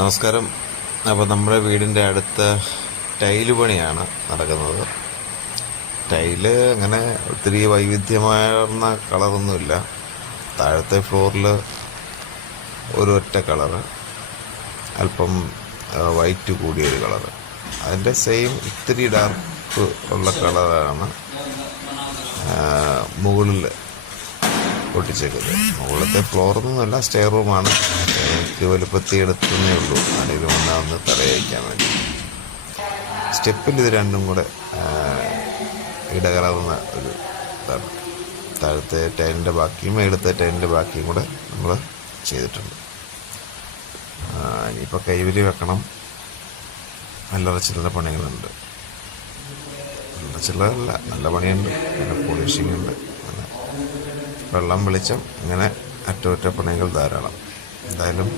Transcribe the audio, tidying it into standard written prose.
നമസ്കാരം. അപ്പോൾ നമ്മുടെ വീടിൻ്റെ അടുത്ത ടൈല് പണിയാണ് നടക്കുന്നത്. ടൈല് അങ്ങനെ ഒത്തിരി വൈവിധ്യമാർന്ന കളറൊന്നുമില്ല. താഴത്തെ ഫ്ലോറിൽ ഒരൊറ്റ കളറ്, അല്പം വൈറ്റ് കൂടിയൊരു കളറ്, അതിൻ്റെ സെയിം ഇത്തിരി ഡാർക്ക് ഉള്ള കളറാണ് മുകളിൽ ഒട്ടിച്ചേക്കുന്നത്. മുകളിലത്തെ ഫ്ലോറൊന്നുമല്ല, സ്റ്റെയർ റൂമാണ്. വലുപ്പത്തി എടുത്തേ ഉള്ളൂ, അതിൽ ഒന്ന് തലയഴിക്കാൻ വേണ്ടി. സ്റ്റെപ്പിൽ ഇത് രണ്ടും കൂടെ ഇടകലർന്ന ഒരു ഇതാണ്. താഴത്തെ ടൈലിൻ്റെ ബാക്കിയും മേളത്തെ ടൈലിൻ്റെ ബാക്കിയും കൂടെ നമ്മൾ ചെയ്തിട്ടുണ്ട്. ഇനിയിപ്പോൾ കൈവരി വെക്കണം. നല്ല ചില്ലറ പണികളുണ്ട്. നല്ല ചില്ലറല്ല, നല്ല പണിയുണ്ട്. നല്ല പോളിഷിംഗ് ഉണ്ട്. വെള്ളം വെളിച്ചം ഇങ്ങനെ അറ്റകുറ്റപ്പണികൾ ധാരാളം. എന്തായാലും